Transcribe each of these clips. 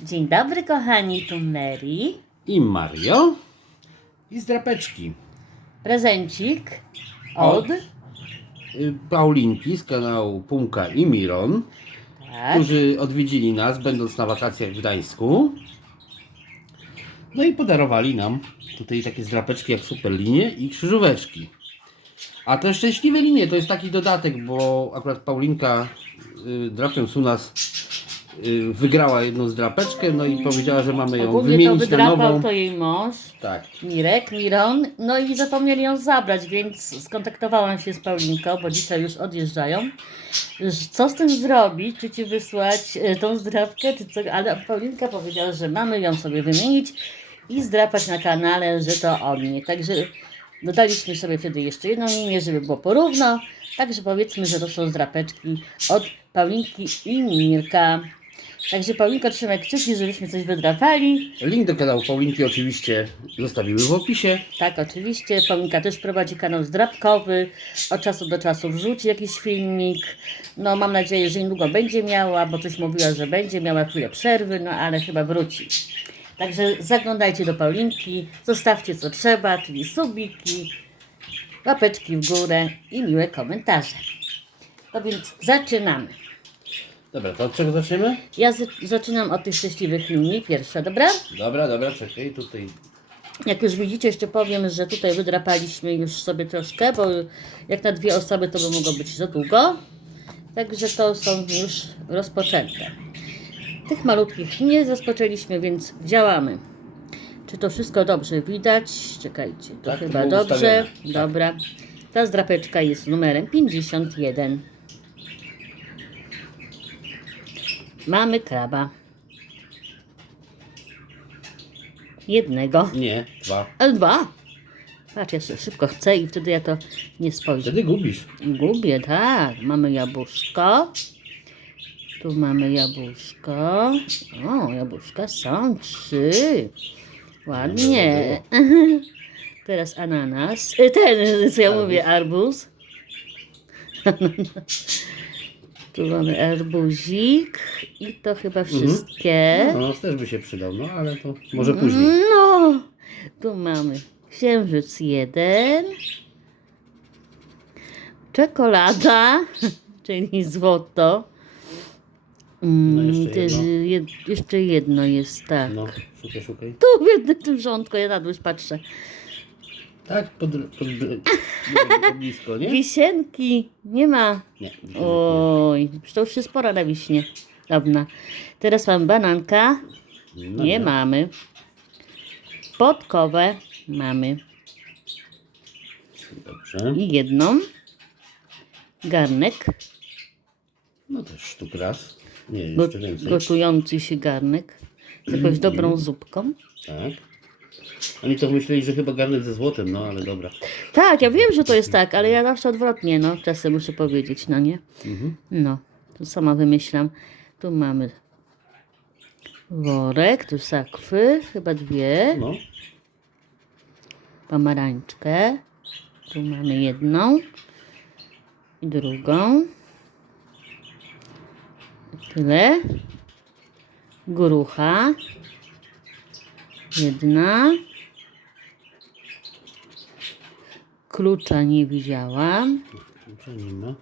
Dzień dobry, kochani, tu Mary. i Mario i z drapeczki. Prezencik od... Od? Y, Paulinki z kanału Punka i Miron, Tak, którzy odwiedzili nas, będąc na wakacjach w Gdańsku. No i podarowali nam tutaj takie zdrapeczki jak super linie i krzyżóweczki. A te szczęśliwe linie to jest taki dodatek, bo akurat Paulinka y, drapiąc u nas y, wygrała jedną zdrapeczkę, no i powiedziała, że mamy ją ogólnie to wymienić na wydrapał nową. to jej mąż, Tak. Mirek, Miron, no i zapomnieli ją zabrać, więc skontaktowałam się z Paulinką, bo dzisiaj już odjeżdżają. Że Co z tym zrobić? Czy ci wysłać e, tą zdrapkę, czy co? Ale Paulinka powiedziała, że mamy ją sobie wymienić i zdrapać na kanale, że to od niej. Także dodaliśmy sobie wtedy jeszcze jedną linię, żeby było porówno. Także powiedzmy, że to są zdrapeczki od Paulinki i Mirka. Także Paulinko, trzymaj kciuki, żebyśmy coś wydrapali. Link do kanału Paulinki oczywiście zostawimy w opisie. Tak, oczywiście. Paulinka też prowadzi kanał zdrabkowy. Od czasu do czasu wrzuci jakiś filmik. No mam nadzieję, że niedługo będzie miała, bo coś mówiła, że będzie miała chwilę przerwy, no ale chyba wróci. Także zaglądajcie do Paulinki, zostawcie co trzeba, czyli subiki, łapeczki w górę i miłe komentarze. No więc zaczynamy. Dobra, to od czego zaczniemy? Ja z- zaczynam od tych szczęśliwych linii, pierwsza, dobra? Dobra, dobra, czekaj, tutaj. Jak już widzicie, jeszcze powiem, że tutaj wydrapaliśmy już sobie troszkę, bo jak na dwie osoby to by mogło być za długo. Także to są już rozpoczęte. Tych malutkich nie rozpoczęliśmy, więc działamy. Czy to wszystko dobrze widać? Czekajcie, to Tak, chyba dobrze. Tak. Dobra. Ta zdrapeczka jest numerem 51. Mamy kraba. Jednego. Nie, dwa. Ale dwa. Patrz, ja szybko chcę i wtedy ja to nie spojrzę. Wtedy gubisz. Gubię, tak. Mamy jabłuszko. Tu mamy jabłuszko. O, jabłuszka są trzy. Ładnie. Teraz ananas. Y, Ten, co ja mówię, arbuz. Tu mamy arbuzik. I to chyba wszystkie. No, też by się przydał, no ale to może później. No, tu mamy księżyc jeden, czekolada, czyli złoto. Mm, No, jeszcze też jedno. jed- jeszcze jedno jest, tak. No, szukaj, szukaj. Tu w jednym tym rządku, ja na dół patrzę. Tak, pod, pod, pod, blisko, nie? Wisienki nie ma. Nie. Oj, to już jest pora na wiśnie. Dawna. Teraz mam bananka. No Nie mamy. Podkowę mamy. Dobrze. I jedną. Garnek. No też sztuk raz. Nie, Go, jeszcze więcej. gotujący się garnek. Z jakąś dobrą zupką. Tak. Oni to myśleli, że chyba garnek ze złotem, no ale dobra. Tak, ja wiem, że to jest tak, ale ja zawsze odwrotnie, no. Czasem muszę powiedzieć, no nie? Mhm. No, to sama wymyślam. Tu mamy worek, tu sakwy, chyba dwie. No. Pomarańczkę. Tu mamy jedną i drugą. Tyle. Grucha. Jedna. Klucza nie widziałam. Dobrze, nie ma.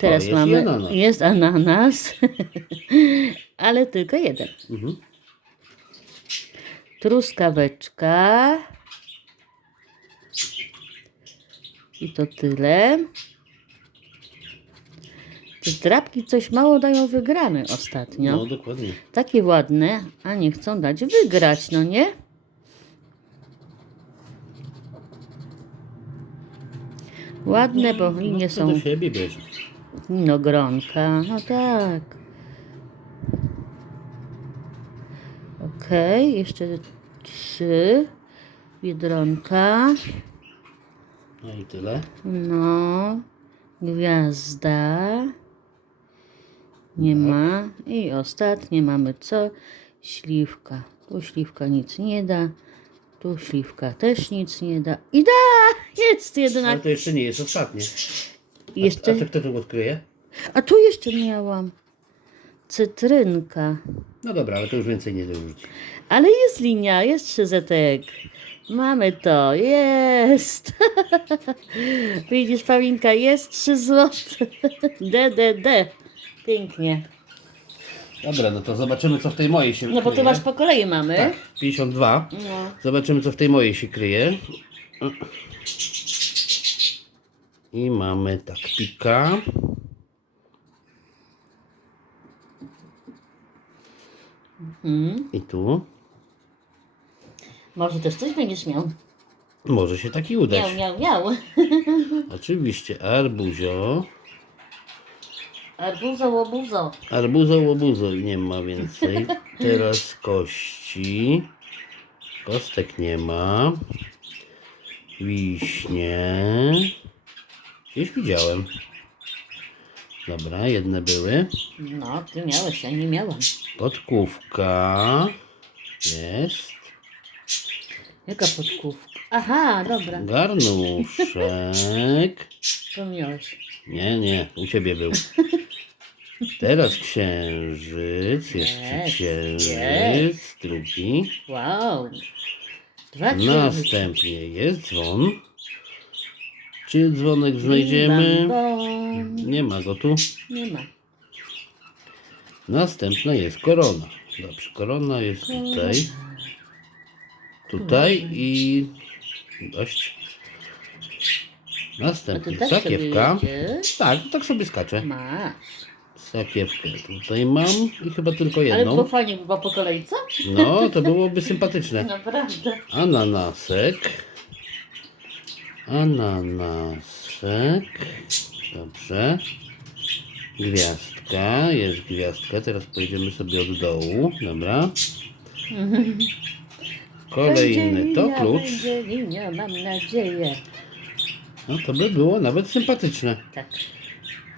Teraz jest mamy. ananas. Jest ananas. Ale tylko jeden. Mhm. Truskaweczka. I to tyle. Te drapki coś mało dają wygrane ostatnio. No, dokładnie. Takie ładne, a nie chcą dać wygrać, no nie? Ładne, bo linie no, są do siebie bierze. winogronka. No tak. Okej, jeszcze trzy. Biedronka. No i tyle. No. Gwiazda. Nie ma. I ostatnie mamy co? Śliwka. Tu śliwka nic nie da. Tu śliwka też nic nie da. I da! Jest Ale jednak. to jeszcze nie jest ostatnie. A, Jeszcze. a to kto to odkryje? A tu jeszcze miałam. cytrynka. No dobra, ale to już więcej nie dorzuci. Ale jest linia, jest trzy zetek. Mamy to, jest. Widzisz, Paulinka, jest trzy złote. D, D, D. Pięknie. Dobra, no to zobaczymy co w tej mojej się No bo ty kryje. masz po kolei mamy. Tak, 52. No. Zobaczymy co w tej mojej się kryje. I mamy tak pika. Mhm. I tu. Może też coś będziesz miał. Może się taki udać. Miał, miał, miał. Oczywiście arbuzio. Arbuzo, łobuzo. Arbuzo, łobuzo i nie ma więcej. Teraz kości. Kostek nie ma. Wiśnie. Gdzieś widziałem. Dobra, jedne były. No, ty miałeś, ja nie miałam. Podkówka. Jest. Jaka podkówka? Aha, dobra. Garnuszek. Pomniałeś. Nie, nie, u ciebie był. Teraz księżyc, jeszcze Jest, księżyc, drugi. Wow. Dwa księżyce. Następnie jest dzwon. Czy dzwonek znajdziemy? Bim, bam, bom. Nie ma go tu. Nie ma. Następna jest korona. Dobrze, korona jest tutaj. Tutaj i dość. A ty Następnie tak sobie sakiewka. jedziesz? Tak, tak sobie skaczę. Masz. Sakiewkę tutaj mam i chyba tylko Ale jedną. było fajnie było po kolei, co? No, to byłoby sympatyczne. Naprawdę. Ananasek. Ananasek. Dobrze. Gwiazdka. Jest gwiazdka. Teraz pojedziemy sobie od dołu. Dobra. Kolejny Będzie to linia, klucz. Będzie linia, mam nadzieję. No to by było nawet sympatyczne. Tak.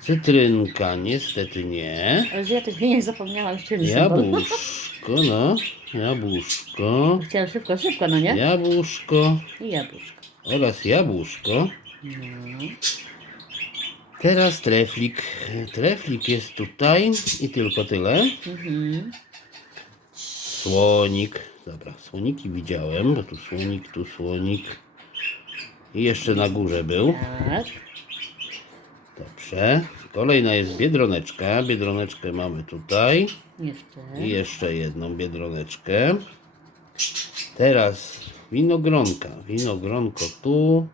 Cytrynka. Niestety nie. Ale że ja tych liniach zapomniałam jeszcze. Jabłuszko. No. Jabłuszko. Chciałam szybko, szybko, no nie? Jabłuszko. I jabłuszko. oraz jabłuszko. No. Teraz treflik. Treflik jest tutaj i tylko tyle. Mhm. Słonik. Dobra, słoniki widziałem, bo tu słonik, tu słonik. I jeszcze na górze był. Tak. Dobrze. Kolejna jest biedroneczka. Biedroneczkę mamy tutaj. Jeszcze. I jeszcze jedną biedroneczkę. Teraz winogronka. Winogronko tu.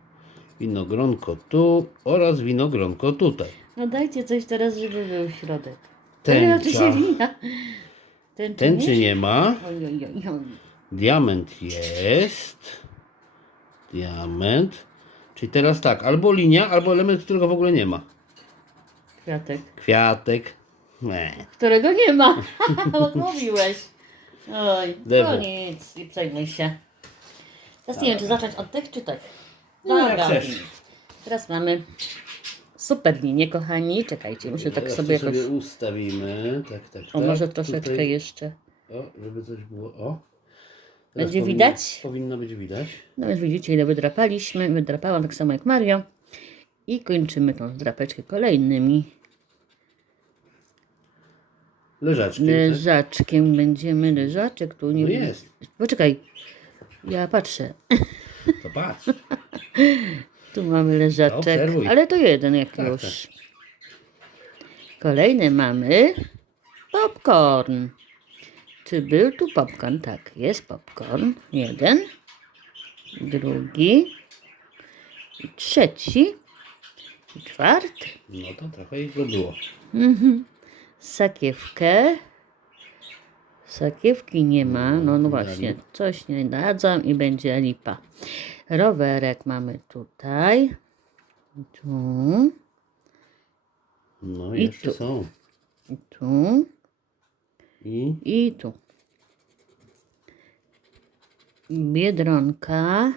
Winogronko tu oraz winogronko tutaj. No dajcie coś teraz, żeby był środek. Tęcza. Oj, oczywiście wina. Tęczy, Tęczy nie ma. Oj, oj, oj, oj. Diament jest. Diament. Czyli teraz tak, albo linia, albo element, którego w ogóle nie ma. Kwiatek. Kwiatek. Nie. Którego nie ma. Odmówiłeś. Oj, no nic, nie przejmuj się. Teraz nie wiem, czy zacząć od tych, czy tak. No, Dobra. chcesz. Teraz mamy super linię, kochani. Czekajcie, muszę tak Teraz sobie to jakoś... sobie ustawimy. Tak, tak, tak. O, może troszeczkę Tutaj- jeszcze. O, żeby coś było. O. Będzie powinno- widać? Powinno być widać. No już widzicie, ile wydrapaliśmy. Wydrapałam tak samo jak Mario. I kończymy tą drapeczkę kolejnymi Leżaczkiem. leżaczkiem. Będziemy leżaczek tu nie No jest. Poczekaj, ja patrzę. To patrz. Tu mamy leżaczek, Obserwuj. ale to jeden jak Tak, już. Kolejny mamy popcorn. Czy był tu popcorn? Tak, jest popcorn. Jeden, drugi, i trzeci, czwarty. No to trochę ich było. Mhm. Sakiewkę. Sakiewki nie ma. No, no właśnie, coś nie dadzą i będzie lipa. Rowerek mamy tutaj. Tu. No I jeszcze tu. są. I tu. I I tu. Biedronka.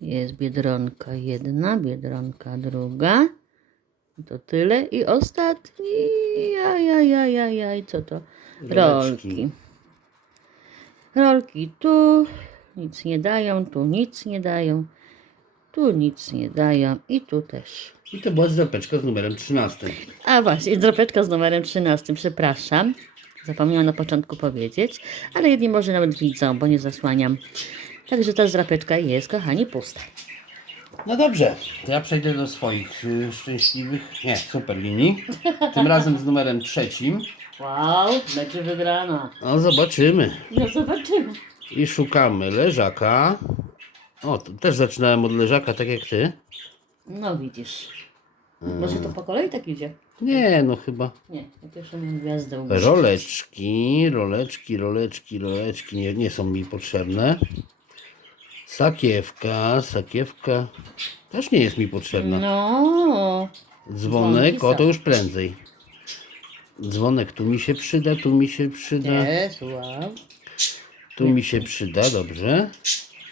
Jest biedronka jedna, biedronka druga. To tyle. I ostatni. Jajajajajaj, co to? Rolki. Rolki tu. Nic nie dają, tu nic nie dają. Tu nic nie dają i tu też. I to była zdrapeczka z numerem 13. A właśnie, drapeczka z numerem 13, przepraszam. Zapomniałam na początku powiedzieć, ale jedni może nawet widzą, bo nie zasłaniam. Także ta zdrapeczka jest, kochani, pusta. No dobrze, to ja przejdę do swoich y, szczęśliwych, nie, super linii. Tym razem z numerem trzecim. Wow, będzie wygrana. No zobaczymy. No zobaczymy. I szukamy leżaka. O, to też zaczynałem od leżaka, tak jak ty. No widzisz. Może to po kolei tak idzie? Nie, no chyba. Nie, ja pierwszą mam gwiazdę. u góry. Roleczki, roleczki, roleczki, roleczki nie, nie są mi potrzebne. Sakiewka, sakiewka też nie jest mi potrzebna. No, Dzwonek, o to już prędzej. Dzwonek tu mi się przyda, tu mi się przyda, jest, wow. tu mi się przyda, dobrze.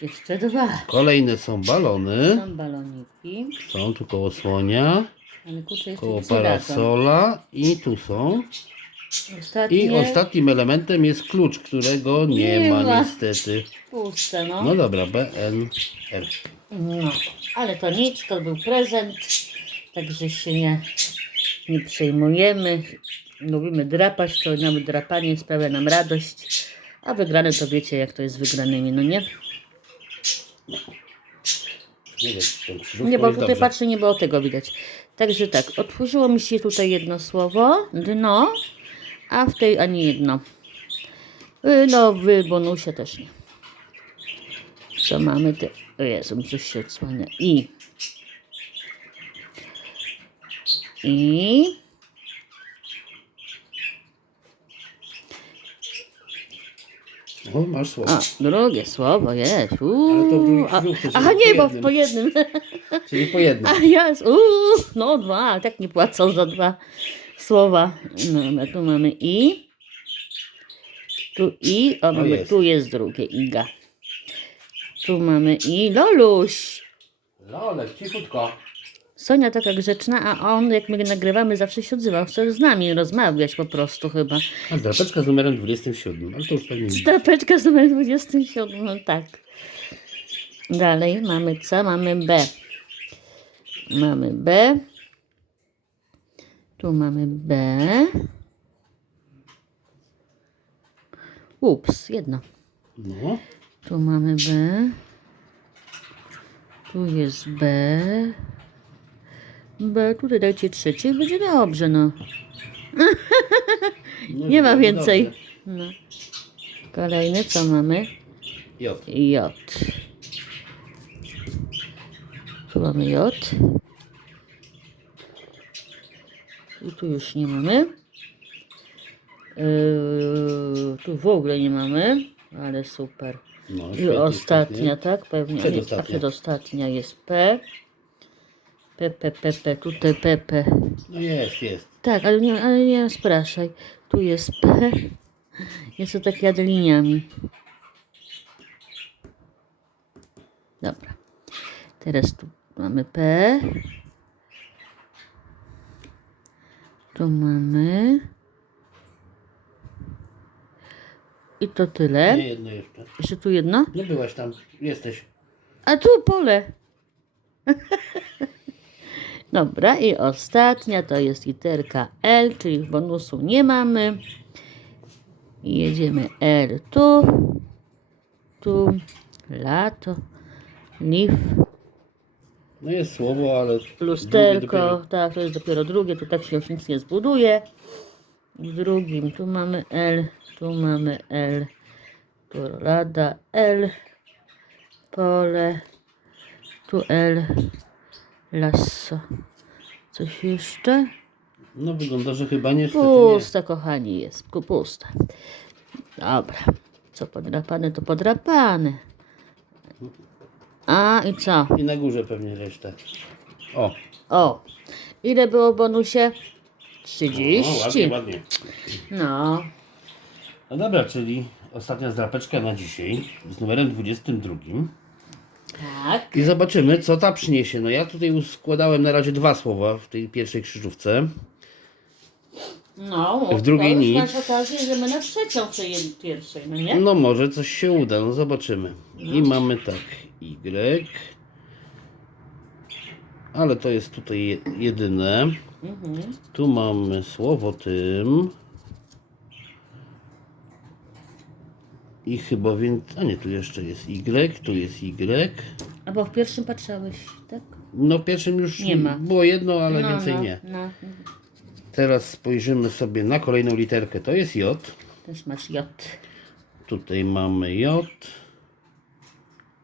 Jeszcze dwa. Kolejne są balony. Są baloniki. Są tu koło słonia, Ale kurczę, jeszcze koło dadzą. parasola i tu są. Ostatnie I ostatnim elementem jest klucz, którego nie, Nie ma, ma. niestety. puste, no. No dobra, BNR. No, ale to nic, to był prezent, także się nie, nie przejmujemy. Lubimy drapać, to nawet drapanie sprawia nam radość, a wygrane to wiecie, jak to jest z wygranymi, no nie? Nie wiem, Nie, bo tutaj dobrze. patrzę, nie było tego widać. Także tak, otworzyło mi się tutaj jedno słowo, dno, a w tej ani jedno. Y, No, w bonusie też nie. Co mamy te... O Jezu, coś się odsłania. I... I... O, masz słowo. A, drugie słowo jest. Ale to w Uuu, a, aha, czyli nie, po bo jednym. po jednym. Czyli po jednym. A jest, uuu, no dwa, tak nie płacą za dwa słowa. No, tu mamy i. Tu i, o, mamy, jest. tu jest drugie iga. Tu mamy i Loluś. Lolek, cichutko. Sonia taka grzeczna, a on jak my nagrywamy zawsze się odzywa. Chce z nami rozmawiać po prostu chyba. A drapeczka z numerem 27, ale to już pewnie widzisz. Stapeczka z numerem 27, no tak. Dalej mamy co? Mamy B. Mamy B. Tu mamy B. Ups, jedno. No, Tu mamy B. Tu jest B. B, tutaj dajcie trzecie i będzie dobrze, no. no Nie ma więcej. No. Kolejny, co mamy? J. J. Tu mamy J. I tu już nie mamy. Yy, tu w ogóle nie mamy, ale super. No, I ostatnia, tak? Pewnie. A nie, A Przedostatnia. przedostatnia jest P. P, P, P, P, tutaj P, P. No jest, jest. Tak, ale nie, ale nie spraszaj. Tu jest P. Jest to tak jadę liniami. Dobra. Teraz tu mamy P. Tu mamy. I to tyle. Nie jedno jeszcze. Jeszcze tu jedno. Nie byłaś tam, jesteś. A tu pole. Dobra, i ostatnia to jest literka L, czyli bonusu nie mamy. Jedziemy L tu, tu, lato, leaf, No jest słowo, ale drugie lusterko, dopiero. tak, to jest dopiero drugie, tu tak się już nic nie zbuduje. W drugim tu mamy L, tu mamy L, tu lada L, pole, tu L, lasso. Coś jeszcze? No wygląda, że chyba nie. Pusta, kochani, jest ku- pusta. Dobra, co podrapane, to podrapane. A i co? I na górze pewnie reszta. O, O, ile było w bonusie? o ładnie, 30. ładnie. No, No dobra, czyli ostatnia zdrapeczka na dzisiaj z numerem 22. tak. I zobaczymy, co ta przyniesie. No ja tutaj składałem na razie dwa słowa w tej pierwszej krzyżówce. No, W drugiej nic. masz okazję, że my na trzecią w tej pierwszej, no nie? No może coś się uda, no zobaczymy. I mamy tak, Y, ale to jest tutaj je- jedyne. Mhm. Tu mamy słowo tym. I chyba więc. A nie, tu jeszcze jest Y, tu jest Y. A bo w pierwszym patrzałeś, tak? No w pierwszym już Nie ma. było jedno, ale no, więcej no, nie. No. Teraz spojrzymy sobie na kolejną literkę. To jest J. Też masz J. Tutaj mamy J.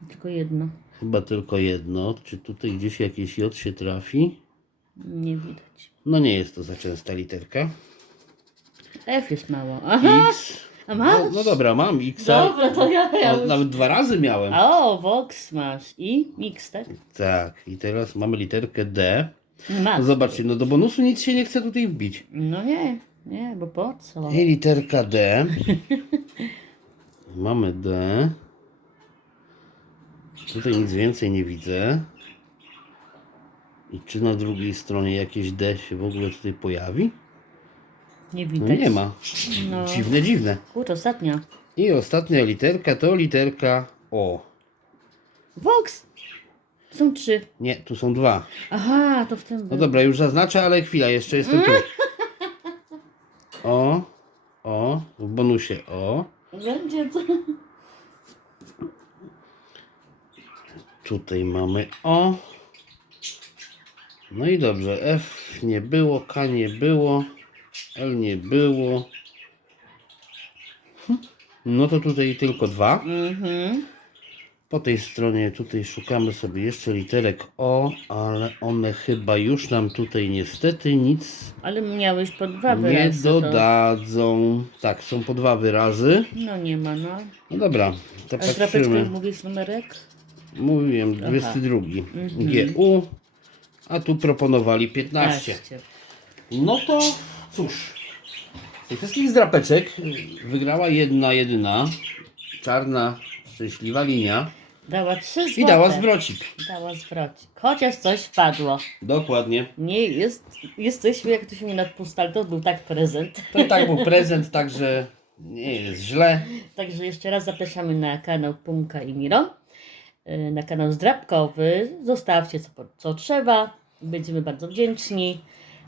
Tylko jedno. Chyba tylko jedno. Czy tutaj gdzieś jakieś J się trafi? Nie widać. No nie jest to za częsta literka. F jest mało. Aha, X. a masz? No, no dobra, mam X. Dobra, to ja, ja już... nawet dwa razy miałem. O, Vox masz. I Mix, tak? Tak, i teraz mamy literkę D. No Masz. zobaczcie, no do bonusu nic się nie chce tutaj wbić. No nie, nie, bo po co? I literka D. mamy D. Tutaj nic więcej nie widzę. I czy na drugiej stronie jakieś D się w ogóle tutaj pojawi? Nie No widać. nie ma. No. Dziwne, dziwne. Kurczę, ostatnia. I ostatnia literka to literka O. Vox! Są trzy. Nie, tu są dwa. Aha, to w tym No był. dobra, już zaznaczę, ale chwila, jeszcze jestem tu. O, o, w bonusie O. Będzie to. Tutaj mamy O. No i dobrze, F nie było, K nie było, L nie było. Hm. No to tutaj tylko dwa. Mhm. Po tej stronie tutaj szukamy sobie jeszcze literek O, ale one chyba już nam tutaj niestety nic Ale miałeś po dwa nie wyrazy. to- dodadzą. Tak, są po dwa wyrazy. No nie ma, no. No dobra, to A patrzymy. mówisz numerek? Mówiłem 22. Mhm. GU, a tu proponowali 15. Patrzcie. No to cóż, z tych wszystkich zdrapeczek wygrała jedna, jedyna, czarna, szczęśliwa linia Dała trzy złote. i dała zwrocik. Dała zwrocik. Chociaż coś wpadło. Dokładnie. Nie, jest, jesteśmy, jak to się mówi, nad to był tak prezent. To i tak był prezent, także nie jest źle. Także jeszcze raz zapraszamy na kanał Pumka i Miro, na kanał zdrabkowy. Zostawcie co, co trzeba. Będziemy bardzo wdzięczni.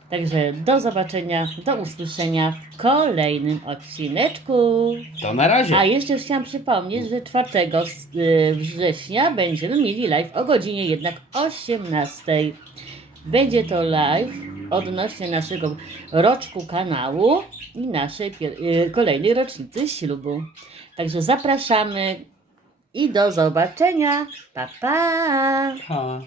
Także do zobaczenia, do usłyszenia w kolejnym odcineczku. To na razie. A jeszcze chciałam przypomnieć, że 4 s- y, września będziemy mieli live o godzinie jednak 18. Będzie to live odnośnie naszego roczku kanału i naszej y, kolejnej rocznicy ślubu. Także zapraszamy i do zobaczenia. Pa pa! Pa.